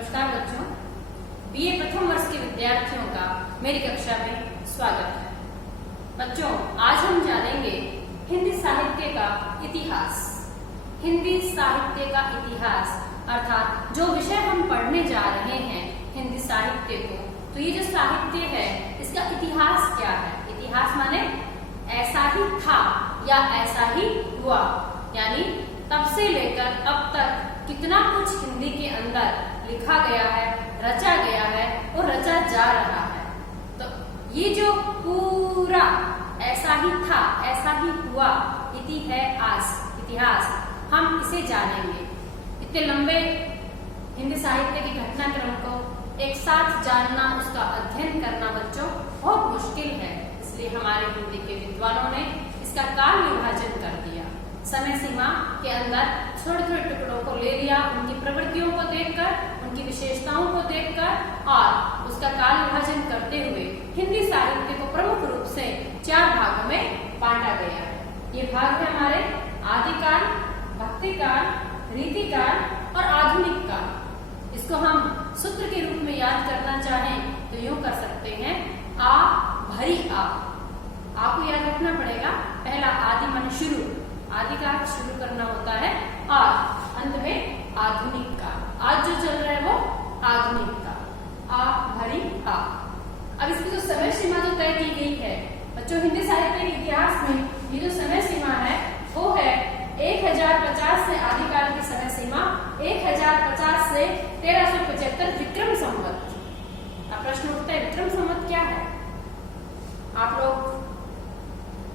नमस्कार बच्चों, बीए प्रथम वर्ष के विद्यार्थियों का मेरी कक्षा में स्वागत है। बच्चों, आज हम जानेंगे हिंदी साहित्य का इतिहास। हिंदी साहित्य का इतिहास अर्थात जो विषय हम पढ़ने जा रहे हैं हिंदी साहित्य को, तो ये जो साहित्य है इसका इतिहास क्या है। इतिहास माने ऐसा ही था या ऐसा ही हुआ, यानी तब से लेकर अब तक कितना कुछ हिंदी के अंदर लिखा गया है, रचा गया है और रचा जा रहा है। तो ये जो पूरा ऐसा ही था, ऐसा ही हुआ इतिहास हम इसे जानेंगे। इतने लंबे हिंदी साहित्य के घटनाक्रम को एक साथ जानना, उसका अध्ययन करना बच्चों बहुत मुश्किल है। इसलिए हमारे हिंदी के विद्वानों ने इसका काल विभाजन कर दिया। समय सीमा के अंदर थोड़े थोड़े टुकड़ों को ले लिया, उनकी प्रवृत्तियों को देखकर, उनकी विशेषताओं को देखकर और उसका काल विभाजन करते हुए हिंदी साहित्य को प्रमुख रूप से 4 भागों में बांटा गया है। ये भाग है हमारे आदिकाल, भक्तिकाल, रीतिकाल और आधुनिक काल। इसको हम सूत्र के रूप में याद करना चाहें तो यूं कर सकते हैं, आ भरी आ। आपको याद रखना पड़ेगा, पहला आदि माने शुरू, आदि का शुरू करना होता है और अंत में आधुनिक का। आज जो चल रहा है वो आधुनिक का, आ भरी आ। अब इसकी जो समय सीमा जो तय की गई है बच्चों, हिंदी साहित्य के इतिहास में ये जो समय सीमा है वो है 1050 से आदिकाल की समय सीमा 1050 से 1375 विक्रम संवत। अब प्रश्न उठता है, विक्रम संवत क्या है? आप लोग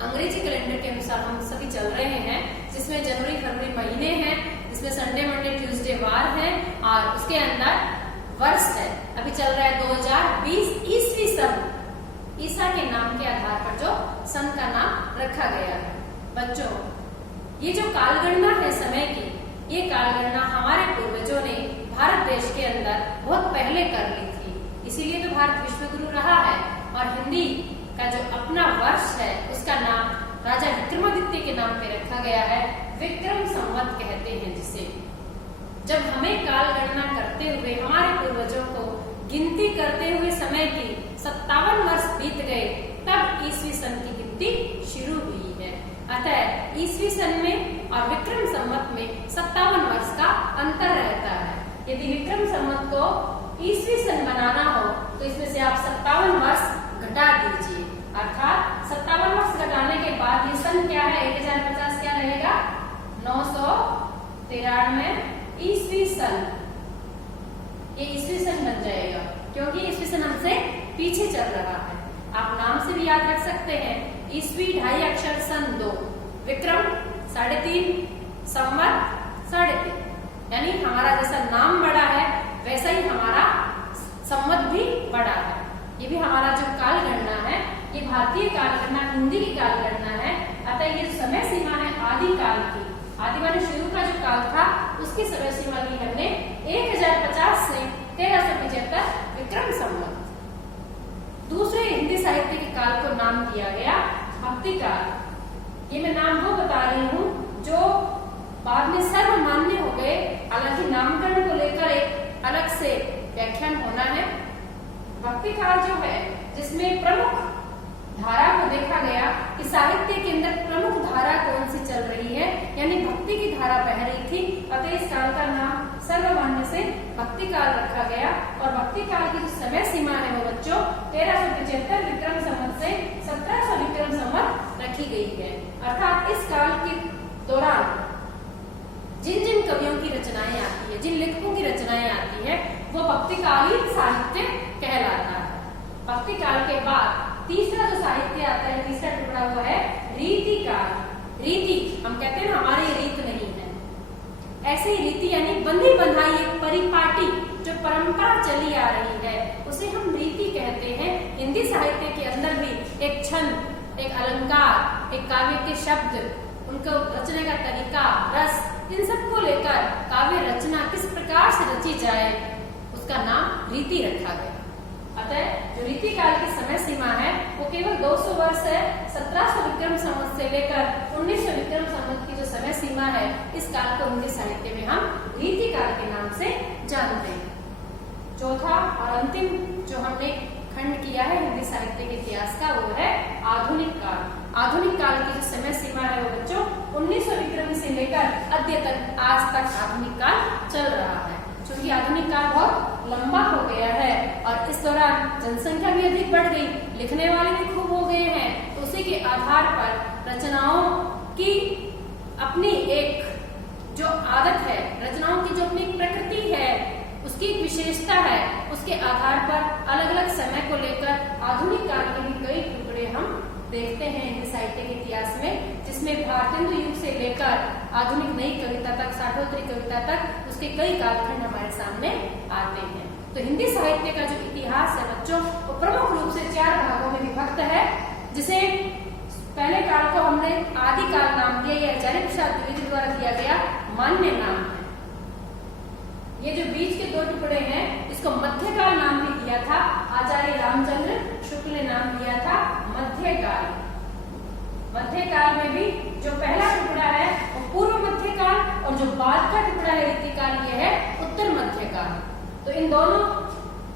अंग्रेजी कैलेंडर के अनुसार हम सभी चल रहे हैं, जिसमें जनवरी फरवरी महीने हैं, जिसमें संडे मंडे ट्यूसडे वार है और उसके अंदर वर्ष है। अभी चल रहा है 2020 ईस्वी सन, ईसा के नाम के आधार पर जो सन का नाम रखा गया है। बच्चों, ये जो कालगणना है समय की, ये कालगणना हमारे पूर्वजों ने भारत देश के अंदर बहुत पहले कर ली थी। इसीलिए तो भारत विश्व गुरु रहा है और हिंदी का जो अपना वर्ष है उसका नाम राजा विक्रमादित्य के नाम पे रखा गया है। विक्रम संवत कहते हैं जिसे। जब हमें काल गणना करते हुए हमारे पूर्वजों को गिनती करते हुए समय की 57 वर्ष बीत गए, तब ईस्वी सन की गिनती शुरू हुई है। अतः ईस्वी सन में और विक्रम संवत में 57 वर्ष का अंतर रहता है। यदि विक्रम संवत को ईस्वी सन बनाना हो तो इसमें से आप 57 वर्ष घटा दीजिए, अर्थात 57 वर्ष घटाने के बाद ये सन क्या है, 1050 क्या रहेगा, 993 ईस्वी सन। ये ईस्वी सन बन जाएगा क्योंकि ईस्वी सन हमसे पीछे चल रहा है। आप नाम से भी याद रख सकते हैं, ईस्वी 2.5 अक्षर, सन 2, विक्रम 3.5, संवत 3.5। यानी हमारा जैसा नाम बड़ा है वैसा ही हमारा संवत भी बड़ा है। ये भी हमारा जो काल गणना है ये भारतीय काल गणना, हिंदी की काल गणना है। अतः ये समय सीमा है आदिकाल की, आदि माने शुरू का जो काल था उसकी समय सीमा ली हमने 1050 से 1375 विक्रम संवत। दूसरे हिंदी साहित्य के काल को नाम दिया गया भक्ति काल। ये मैं नाम वो बता रही हूँ जो बाद में सर्वमान्य हो गए, हालांकि नामकरण को लेकर एक अलग से व्याख्यान होना है। भक्ति काल जो है जिसमें प्रमुख धारा को देखा गया कि साहित्य के अंदर प्रमुख धारा कौन सी चल रही है, यानी भक्ति की धारा बह रही थी। अतः इस काल का नाम सर्वमान्य से भक्ति काल रखा गया। और भक्ति काल की जो समय सीमा है वो बच्चों 1375 विक्रम संवत से 1700 विक्रम संवत रखी गई है। अर्थात इस काल के दौरान जिन जिन कवियों की रचनाएं आती है, जिन लेखकों की रचनाएं आती है, वो भक्तिकालीन साहित्य कहलाता है। भक्ति काल के बाद तीसरा जो साहित्य आता है, तीसरा टुकड़ा वो है रीति काल। रीति हम कहते हैं हमारी रीत नहीं है, ऐसे ही रीति यानी बंधी बंधाई एक परिपाटी जो परंपरा चली आ रही है उसे हम रीति कहते हैं। हिंदी साहित्य के अंदर भी एक छंद, एक अलंकार, एक काव्य के शब्द, उनको रचने का तरीका, रस, इन सबको लेकर काव्य रचना किस प्रकार से रची जाए उसका नाम रीति रखा गया। अतः जो रीति काल की समय सीमा है वो केवल 200 वर्ष है। 1700 विक्रम संवत से लेकर 1900 विक्रम संवत की जो समय सीमा है, इस काल को हिंदी साहित्य में हम रीति काल के नाम से जानते हैं। चौथा और अंतिम जो हमने खंड किया है हिंदी साहित्य के इतिहास का, वो है आधुनिक काल। आधुनिक काल की जो समय सीमा है वो बच्चों 1900 विक्रम से लेकर अद्यतन आज तक आधुनिक काल चल रहा है। क्योंकि आधुनिक काल बहुत लंबा हो गया है और इस दौरान जनसंख्या भी अधिक बढ़ गई, लिखने वाले भी खूब हो गए हैं, तो उसी के आधार पर रचनाओं की अपनी एक जो आदत है, रचनाओं की जो अपनी प्रकृति है, उसकी एक विशेषता है, उसके आधार पर अलग अलग समय को लेकर आधुनिक काल के भी कई टुकड़े हम देखते हैं हिंदी साहित्य के इतिहास में, जिसमें भारतेंदु युग से लेकर आधुनिक नई कविता तक, साठोत्तरी कविता तक उसके कई कालखंड हमारे सामने आते हैं। तो हिंदी साहित्य का जो इतिहास है बच्चों, वो प्रमुख रूप से 4 भागों में विभक्त है, जिसे पहले काल को हमने आदि काल नाम दिया, यह आचार्य प्रसाद द्विवेदी द्वारा दिया गया मान्य नाम है। ये जो बीच के 2 टुकड़े हैं, इसको मध्यकाल नाम भी दिया था, आचार्य रामचंद्र शुक्ल ने नाम दिया था मध्यकाल। मध्यकाल में भी जो पहला टुकड़ा है वो पूर्व मध्यकाल, और जो बाद का टुकड़ा है रीतिकाल, ये है उत्तर मध्यकाल। तो इन दोनों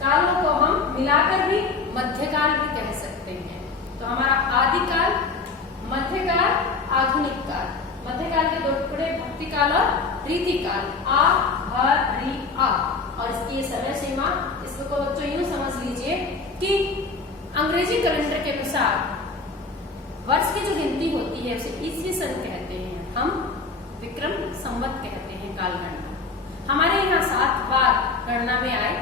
कालों को हम मिलाकर भी मध्यकाल भी कह सकते हैं। तो हमारा आदिकाल, मध्यकाल, आधुनिक काल। मध्यकाल के 2 टुकड़े भक्ति काल और रीतिकाल, आ ह री आ। और इसकी समय सीमा, इसको बच्चों यूं समझ लीजिए कि अंग्रेजी कैलेंडर के अनुसार वर्ष की जो गिनती होती है उसे ईसवी सन कहते हैं, हम विक्रम संवत कहते हैं काल गणना। हमारे यहाँ 7 बार गणना में आए,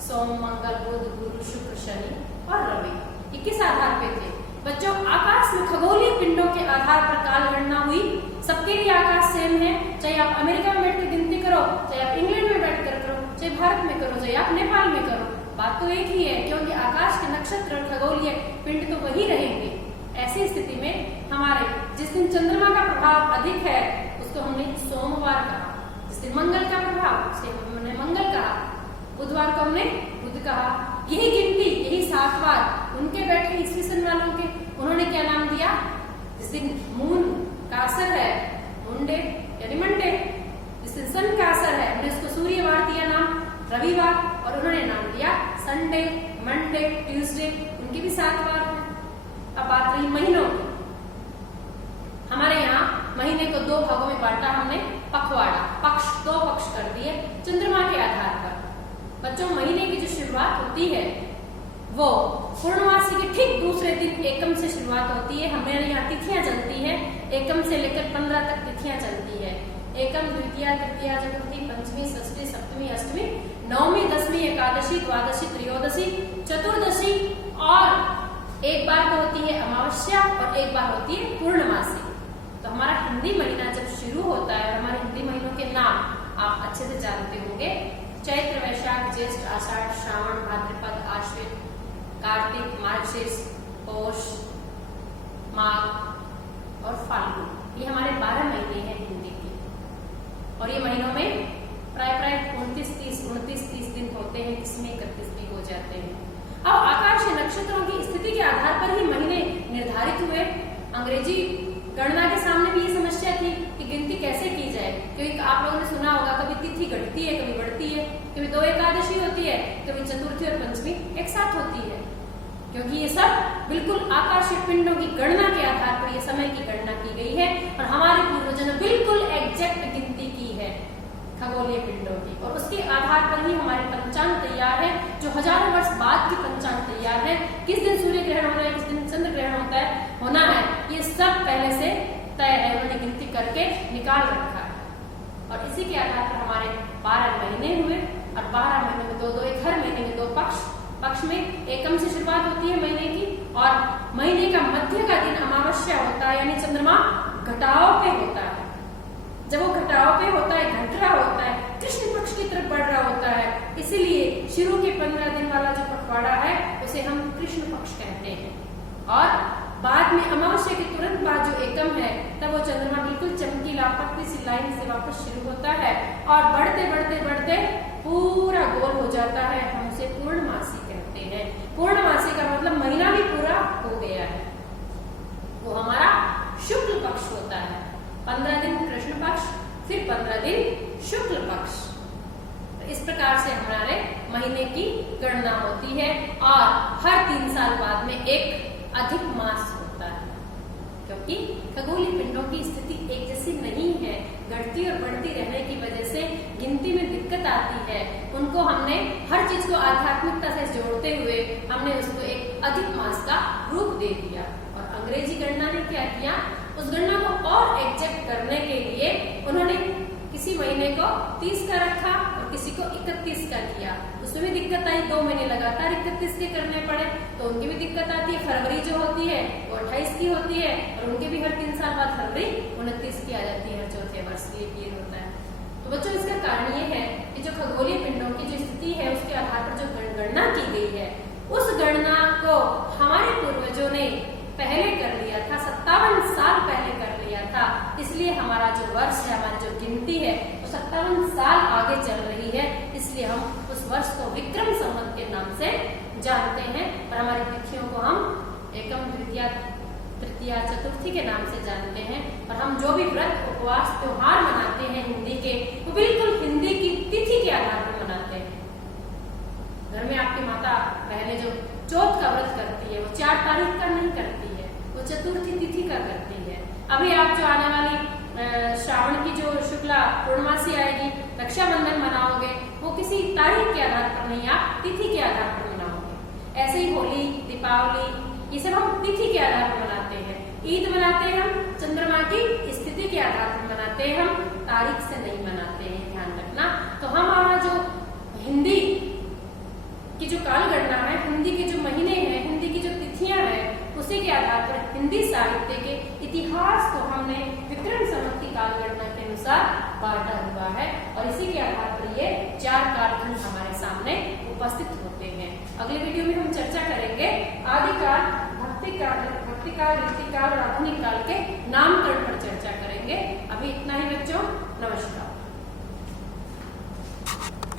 सोम, मंगल, बुध, गुरु, शुक्र, शनि और रवि। ये किस आधार पे थे बच्चों? आकाश में खगोलीय पिंडों के आधार पर काल गणना हुई। सबके लिए आकाश सेम है, चाहे आप अमेरिका में बैठकर गिनती करो, चाहे आप इंग्लैंड में बैठकर करो, चाहे भारत में करो, चाहे आप नेपाल में करो, बात तो एक ही है, क्योंकि आकाश के नक्षत्र और खगोलीय पिंड तो वही रहेंगे। ऐसी स्थिति में हमारे जिस दिन चंद्रमा का प्रभाव अधिक है उसको हमने सोमवार कहा, जिस दिन मंगल का प्रभाव उसे हमने मंगल कहा, बुधवार को हमने बुध कहा। यही गिनती, यही 7 बार उनके बैठे ईसवी सन वालों के, उन्होंने क्या नाम दिया? जिस दिन मून का असर है, मुंडे यानी मंडे, जिस दिन सन का असर है, उन्होंने इसको सूर्यवार दिया नाम, रविवार, और उन्होंने नाम दिया संडे, मंडे, ट्यूसडे, उनके भी 7 बार हैं। अब बात रही महीनों की। हमारे यहाँ महीने को 2 भागों में बांटा हमने, पखवाड़ा, पक्ष, 2 पक्ष कर दिए चंद्रमा के आधार पर। बच्चों महीने की जो शुरुआत होती है वो पूर्णमासी के ठीक दूसरे दिन एकम से शुरुआत होती है। हमारे यहाँ तिथियां चलती हैं, एकम से लेकर 15 तक तिथियां चलती है। एकम, द्वितीया, तृतीया, चतुर्थी, पंचमी, षष्ठी, सप्तमी, अष्टमी, नवमी, दसवीं, एकादशी, द्वादशी, त्रयोदशी, चतुर्दशी, और एक बार तो होती है अमावस्या और एक बार होती है पूर्णमासी। तो हमारा हिंदी महीना जब शुरू होता है, और हमारे हिंदी महीनों के नाम आप अच्छे से जानते होंगे, चैत्र, वैशाख, ज्येष्ठ, आषाढ़, श्रावण, भाद्रपद, आश्विन, कार्तिक, मार्गशीर्ष, पौष, माघ और फाल्गुन, ये हमारे 12 महीने हैं हिंदी के। और ये महीनों में प्राय 29-30 दिन होते हैं, इसमें 31 भी हो जाते हैं। अब आकाशीय नक्षत्रों की स्थिति के आधार पर ही महीने निर्धारित हुए। अंग्रेजी गणना के सामने भी ये समस्या थी कि गिनती कैसे की जाए, क्योंकि आप लोगों ने सुना होगा कभी तिथि घटती है, कभी बढ़ती है, कभी 2 एकादशी होती है, कभी चतुर्थी और पंचमी एक साथ होती है, क्योंकि ये सब बिल्कुल आकाशीय पिंडों की गणना के आधार पर ये समय की गणना की गई है। और हमारे पूर्वजों ने बिल्कुल एग्जैक्ट गिनती की है खगोलीय पिंडों की, और उसके आधार पर ही हमारे पंचांग तैयार है, जो हजारों वर्ष बाद की पंचांग तैयार है। किस दिन सूर्य ग्रहण होना है, किस दिन चंद्र ग्रहण होना है, ये सब पहले से तय है, उन्होंने गिनती करके निकाल रखा है। और इसी के आधार पर हमारे 12 महीने हुए, और 12 महीने में 2-2, एक हर महीने में 2 पक्ष में एकम से शुरुआत होती है महीने की, और महीने का मध्य का दिन अमावस्या होता है, यानी चंद्रमा घटाव पे होता है। जब वो घटाव पे होता है, घट रहा होता है, कृष्ण पक्ष की तरफ बढ़ रहा होता है, इसीलिए शुरू के 15 दिन वाला जो पखवाड़ा है उसे हम कृष्ण पक्ष कहते हैं। और बाद में अमावस्या के तुरंत बाद जो एकम है, तब वो चंद्रमा बिल्कुल चमकीला पतली सी लाइन से वापस शुरू होता है, और बढ़ते बढ़ते बढ़ते पूरा गोल हो जाता है, हम उसे पूर्णमासी कहते हैं। पूर्णमासी का मतलब महीना भी पूरा हो गया है, वो हमारा शुक्ल पक्ष होता है। 15 दिन कृष्ण पक्ष, फिर 15 दिन शुक्ल पक्ष। तो इस प्रकार से हमारे महीने की गणना होती है और हर 3 साल बाद में एक अधिक मास होता है, क्योंकि खगोलीय पिंडों की स्थिति एक जैसी नहीं है। घटती और बढ़ती रहने की वजह से गिनती में दिक्कत आती है। उनको हमने हर चीज को आध्यात्मिकता से जोड़ते हुए हमने उसको एक अधिक मास का रूप दे दिया। और अंग्रेजी गणना ने क्या किया, उस गणना को और एग्जैक्ट करने के लिए उन्होंने किसी महीने को 30 का रखा और किसी को 31 का किया। उसमें भी दिक्कत आई, 2 महीने लगातार 31 के करने पड़े तो उनकी भी दिक्कत आती है। फरवरी जो होती है वो 28 की होती है और उनके भी हर 3 साल बाद फरवरी 29 की आ जाती है, हर चौथे वर्ष के लिए होता है। तो बच्चों, इसका कारण ये है कि जो खगोलीय पिंडों की जो स्थिति है उसके आधार पर जो गणना की गई है, उस गणना को हमारे पूर्वजों ने पहले कर लिया था, 57 साल पहले कर लिया था। इसलिए हमारा जो वर्ष है, हमारी जो गिनती है वो 57 साल आगे चल रही है। इसलिए हम उस वर्ष को विक्रम संवत के नाम से जानते हैं और हमारी तिथियों को हम एकम, द्वितीया, तृतीया, चतुर्थी के नाम से जानते हैं। और हम जो भी व्रत, उपवास, त्योहार मनाते हैं हिंदी के, वो बिल्कुल हिंदी की तिथि के आधार पर मनाते हैं। घर में आपकी माता बहनें जो चौथ का व्रत करती है वो 4 तारीख का नहीं करती है, वो चतुर्थी तिथि का करती है। अभी आप जो आने वाली श्रावण की जो शुक्ला पूर्णमासी आएगी, रक्षाबंधन मनाओगे, वो किसी तारीख के आधार पर नहीं, आप तिथि के आधार पर मनाओगे। ऐसे ही होली, दीपावली, ये सब हम तिथि के आधार पर मनाते हैं। ईद मनाते हैं हम चंद्रमा की स्थिति के आधार पर मनाते हैं, हम तारीख से नहीं मनाते हैं, ध्यान रखना। तो हमारा जो हिंदी की जो काल गणना है, हिंदी के जो महीने हैं, हिंदी की जो तिथियां हैं, उसी के आधार पर हिंदी साहित्य के इतिहास को हमने विक्रम संवत की काल गणना के अनुसार बांटा हुआ है और इसी के आधार पर ये 4 कालखंड हमारे सामने उपस्थित होते हैं। अगले वीडियो में हम चर्चा करेंगे आदिकाल, भक्तिकाल, रीतिकाल और आधुनिक काल के नामकरण पर चर्चा करेंगे।